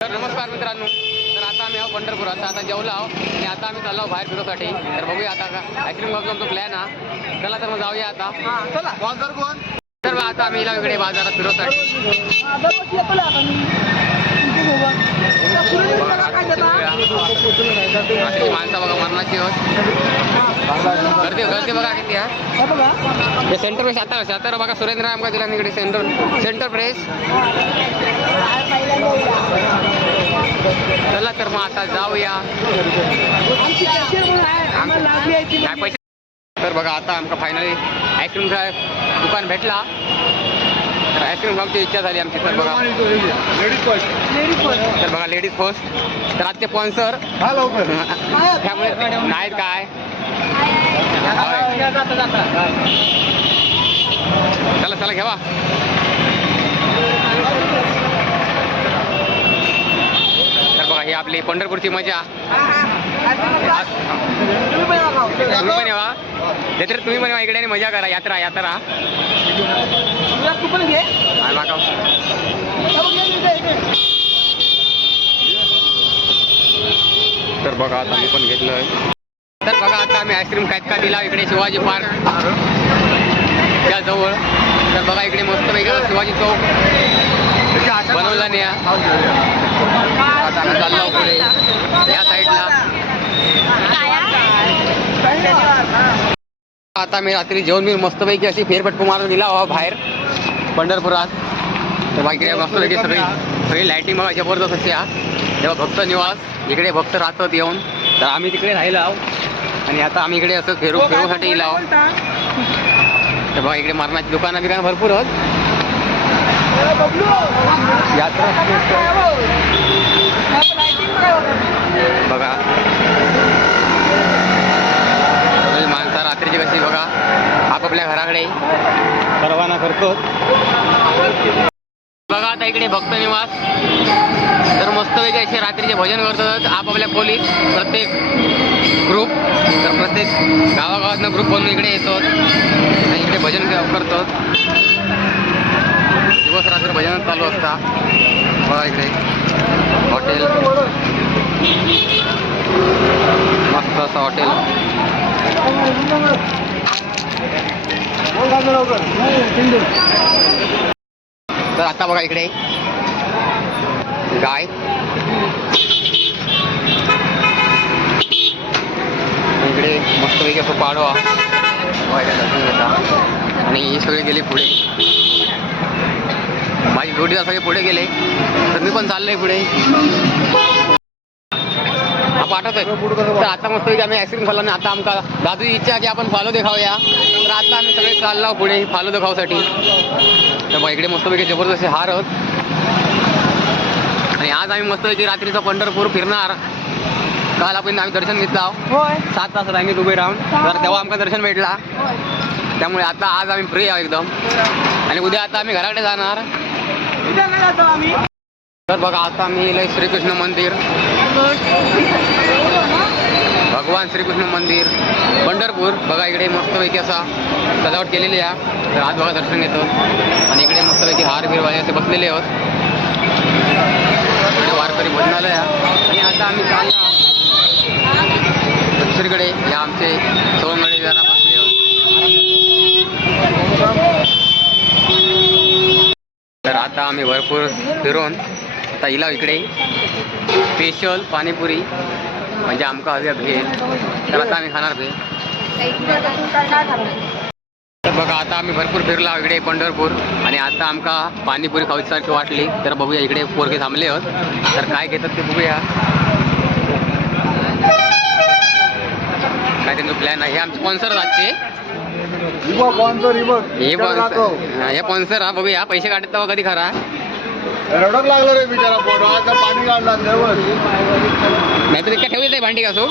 तर नमस्कार मित्रांनो. तर आता आम्ही आहो पंढरपुरात तर आता जेवलो आहो आणि आता आम्ही चाललो आहो बाहेर फिरवसाठी तर बघूया आता का आईस्क्रीम खायचा आमचा प्लॅन हा. चला तर मग जाऊया आता. कोण? तर मग आता आम्ही इला इकडे बाजारात रात्रीची माणसं बघा मरणाची होत. गर्दी गर्दी बघा किती हे सेंटर प्रेस आता आता बघा सुरेंद्र आमका दिला इकडे सेंटर सेंटर प्रेस चला तर मग आता जाऊया. पैसे तर बघा आता आमका फायनली आईस्क्रीमचा दुकान भेटला. तर आईस्क्रीम खाऊची इच्छा झाली आमची तर बघा. तर बघा लेडीज फर्स्ट तर आजचे स्पॉन्सर त्यामुळे नाहीत काय. चला चला घेवा. तर बघा ही आपली पंढरपूरची मजा. तुम्ही पण येवा. जत्रेत तुम्ही पण इकडे आणि मजा करा यात्रा यात्रा. तर बघा आता मी पण घेतलंय. तर बघा आता आम्ही आईस्क्रीम खायत का दिला? इकडे शिवाजी पार्क त्याजवळ तर बघा इकडे मस्त वेगळं शिवाजी चौक. बनवला नाही. आता आम्ही चाललो पुढे या साईडला आता मी रात्री जेवण मी मस्तपैकी अशी फेरफटको मारून दिला हवा बाहेर पंढरपुरात. तर इकडे मस्तपैकी सगळी सगळी लाईटिंग बघा जबरदस्त अशी हा. तेव्हा भक्त निवास. इकडे भक्त राहतात येऊन. तर आम्ही तिकडे राहिलो आहो आणि आता आम्ही इकडे असं फेरू फेरूसाठी आहो तर बघा इकडे मरणाची दुकानं बिकानं भरपूर आहेत. यात्रा बघा सगळी माणसं रात्रीची कशी बघा. आपापल्या घराकडे. परवाना करतो. बघा आता इकडे भक्त निवास. तर मस्तपैकी असे रात्रीचे भजन करतात आपापल्या पोलीस प्रत्येक ग्रुप तर प्रत्येक गावागावातनं ग्रुप बनून इकडे येतो आणि इकडे भजन करतात. दिवस रात्र भजन चालू असता. बघा इकडे. हॉटेल. मस्त असं हॉटेल. तर आता बघा इकडे. गाय. इकडे मस्तपैकी असं पाडवा. आणि हे सगळी गेले पुढे. माझी जोडीदार सगळे पुढे गेले. तर मी पण चाललोय पुढे. हा आहे तर आता मस्तपैकी आम्ही आईस्क्रीम खाल्ला आणि आता आमका दादू इच्छा की आपण फालो देखावूया तर आता आम्ही सगळे चाललो पुढे फालो देखावसाठी मग इकडे मस्तपैकी जबरदस्त हार आहोत. आणि आज आम्ही मस्तपैकी रात्रीचं पंढरपूर फिरणार. काल आपण आम्ही दर्शन घेतलं आहो. होय. सात तास रांगेत उभे राहून. तर तेव्हा आमका दर्शन भेटला. त्यामुळे आता आज आम्ही फ्री आहो एकदम. आणि उद्या आता आम्ही घराकडे जाणार. तर बघा आता आम्ही श्रीकृष्ण मंदिर. भगवान श्रीकृष्ण मंदिर पंढरपूर. बघा इकडे मस्तपैकी असा सजावट केलेली आहे. तर आज बघा दर्शन घेतो. आणि इकडे मस्तपैकी हार बिरवाले असे बसलेले आहोत. इकडे वारकरी भजनालय आणि आता आम्ही चालला दुसरीकडे या आमचे सवंगडे जरा बसले आहोत. तर आता आम्ही भरपूर फिरून आता इला इकडे. स्पेशल पाणीपुरी. म्हणजे आमका हवी भेल तर आता आम्ही खाणार भेल तर बघा आता आम्ही भरपूर फिरलो इकडे पंढरपूर आणि आता आमका पाणीपुरी खाऊसारखी वाटली. तर बघूया इकडे पोरगे थांबले आहोत तर काय घेतात ते बघूया. काय त्यांचं प्लॅन आहे? हे आमचे स्पॉन्सर आजचे. हे हे स्पॉन्सर हा बघूया. पैसे काढत तेव्हा कधी खरा. रडक लागलं रे बिचारा पोट आता पाणी काढला देवर नाहीतर इतक्या ठेवली नाही भांडी घासू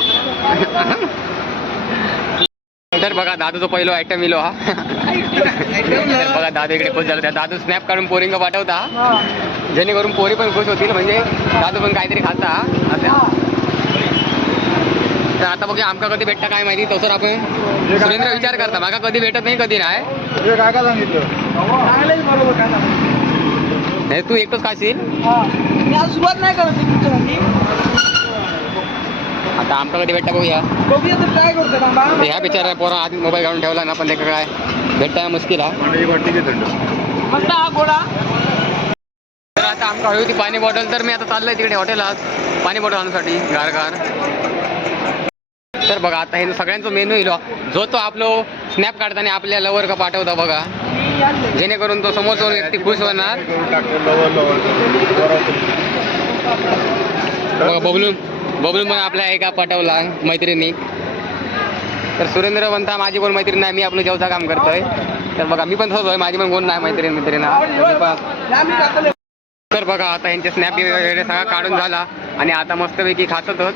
तर बघा दादूचा पहिलो आयटम इलो हा. तर बघा दादू इकडे खुश झालं. त्या दादू स्नॅप काढून पोरिंग पाठवता. जेणेकरून पोरी पण खुश होतील. म्हणजे दादू पण काहीतरी खाता असं. तर आता बघूया आमका कधी भेटता काय माहिती? तसं आपण सुरेंद्र विचार करता. माका कधी भेटत नाही कधी नाही. काय काय सांगितलं. नाही तू एकटंच खाशील हा. मी आज सुरुवात नाही करत आहे आता आमका कधी भेटता बघूया. बघूया तर काय करतोय थांबा ते ह्या बिचारा पोरा आधी मोबाईल काढून ठेवला ना पण ते काय? भेटताना मुश्किल हा मस्त हा गोडा तर आता आमका हवी होती पाणी बॉटल तर मी आता चाललोय तिकडे हॉटेलात पाणी बॉटल आणण्यासाठी गार गार तर बघा आता हे सगळ्यांचं मेनू येईल जो तो आपलो स्नॅप काढताना आपल्या लवर का पाठवता बघा. जेणेकरून तो समोरचा व्यक्ती खुश होणार. बघा बबलून बबलून पण आपल्या एका पाठवला मैत्रिणी. तर सुरेंद्र म्हणता माझी कोण मैत्रीण नाही मी आपलं जेवचा काम करतोय. तर बघा मी पण आहे माझी पण कोण नाही मैत्रीण मैत्रीण. तर बघा. आता यांचे स्नॅप वगैरे सगळा काढून झाला. आणि आता मस्तपैकी खात होत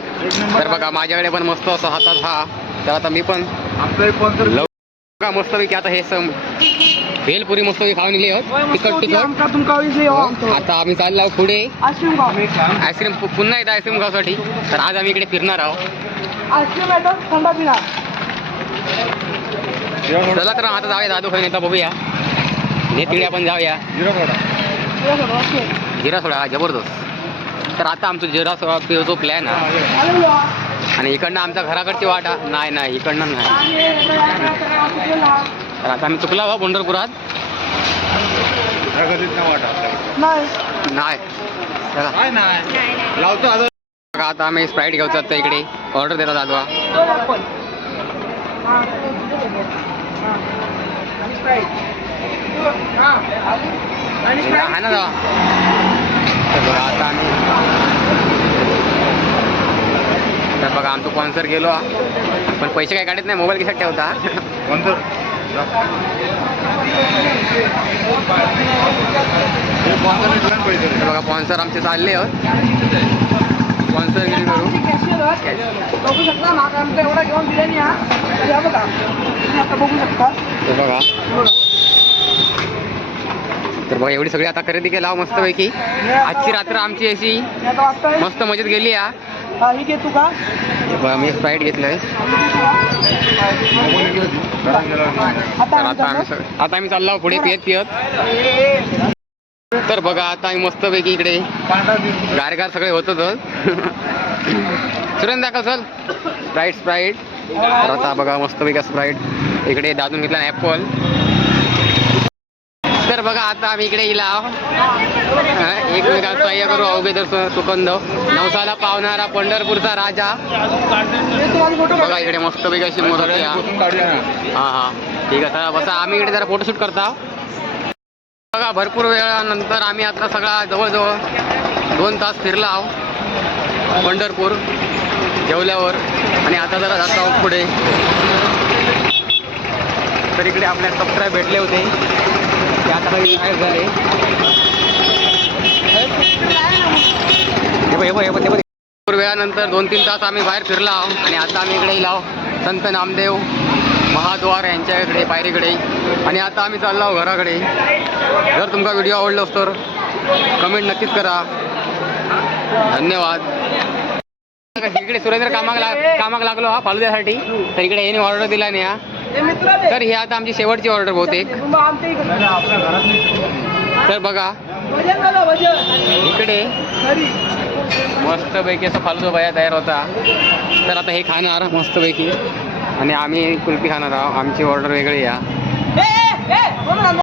तर बघा माझ्याकडे पण मस्त असं हातात हा. तर आता मी पण लव बघा मस्तपैकी आता हे सम भेलपुरी खाऊन मस्त आमका तुमका विषयी हो आमचं. आता आम्ही चाललो आहोत पुढे. आईस्क्रीम पुन्हा एकदा आईस्क्रीम खाऊसाठी. तर आज आम्ही इकडे फिरणार आहोत. आईस्क्रीम येतं थंडा पिणार. चला तर आता जाऊया दादू खाऊन येता बघूया. हे तिकडे आपण जाऊया. जिरा सोडा. जबरदस्त. तर आता आमचं जिरा सोडा पिवतो प्लॅन आहे. आणि इकडनं आमच्या घराकडची वाटा नाही नाही इकडनं नाही. तर आता आम्ही चुकला बा पंढरपुरात नाही लावतो आता आम्ही स्प्राईट घेऊचा आता इकडे ऑर्डर देतात. हा, हा. हा. स्प्राईट. आहे ना आता आम्ही तर बघा आमचं स्पॉन्सर गेलो. हा. पण पैसे काय काढत नाही मोबाईल खिशात ठेवता? हे बघा स्पॉन्सर आमचे चालले आहोत. स्पॉन्सर गिरी करू. बघू. शकता माका आमचा एवढा घेऊन दिले नाही हा. या बघा. तुम्ही आता बघू शकता. ते बघा. बघा. तर बघा एवढी सगळी आता खरेदी केला मस्तपैकी. आजची रात्र आमची अशी मस्त मजेत गेली हा. ही का? बघा मी स्प्राईट घेतलंय. आता आम्ही आता आम्ही चाललो. पुढे पियत पियत. तर बघा आता आम्ही मस्तपैकी इकडे गारगार सगळे होत सुरेंद्र दाखव चल. स्प्राईट स्प्राईट तर आता बघा मस्तपैकी स्प्राईट इकडे दादून घेतला ॲपल तर बघा आता आम्ही इकडे इला एकमेकांना सहाय्य करू अवघे सुकंद नवसाला पावणारा पंढरपूरचा राजा. बघा इकडे मस्त अशी मोदक काढूया हा हा. ठीक आहे चला बसा. आम्ही इकडे जरा फोटोशूट करता बघा भरपूर वेळानंतर आम्ही आता सगळा जवळजवळ दोन तास फिरला आहो. पंढरपूर जेवल्यावर. आणि आता जरा जात आहोत पुढे. तर इकडे आपल्या कपड्या भेटले होते. आता काही झाले. हे बघ, हे बघ, वेळानंतर दोन तीन तास आम्ही बाहेर फिरला आहोत आणि आता आम्ही इकडे लाव संत नामदेव महाद्वार यांच्या इकडे पायरीकडे. आणि आता आम्ही चाललो आहोत घराकडे. जर तुमचा व्हिडिओ आवडला तर कमेंट नक्कीच करा. धन्यवाद. इकडे सुरेंद्र कामाक ला कामाक लागलो हा फालुद्यासाठी. तर इकडे याने ऑर्डर दिला नाही हा. तर ही आता आमची शेवटची ऑर्डर बहुतेक. तर बघा. इकडे. मस्तपैकी असं फालुदा बया तयार होता. तर आता हे खाणार मस्तपैकी. आणि आम्ही कुल्फी खाणार आहोत. आमची ऑर्डर वेगळी या?